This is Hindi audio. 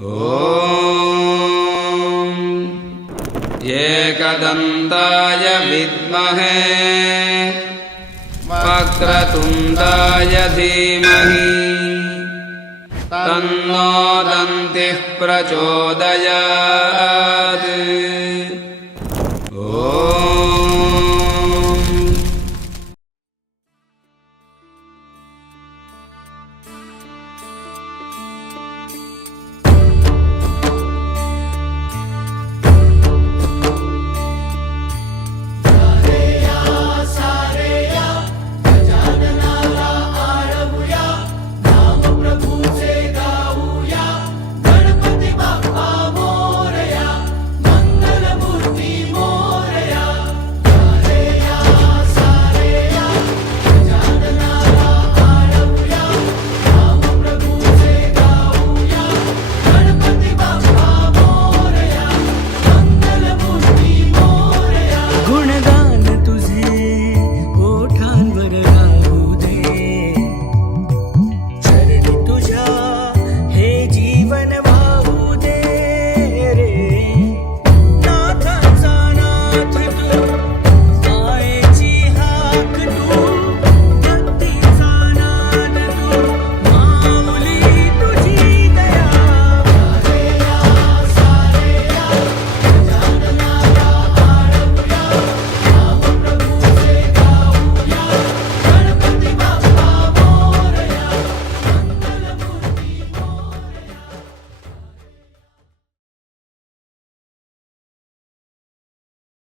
ॐ विमे विद्महे वक्रतुन्दाय धीमहि तन्नो दन्तिः प्रचोदया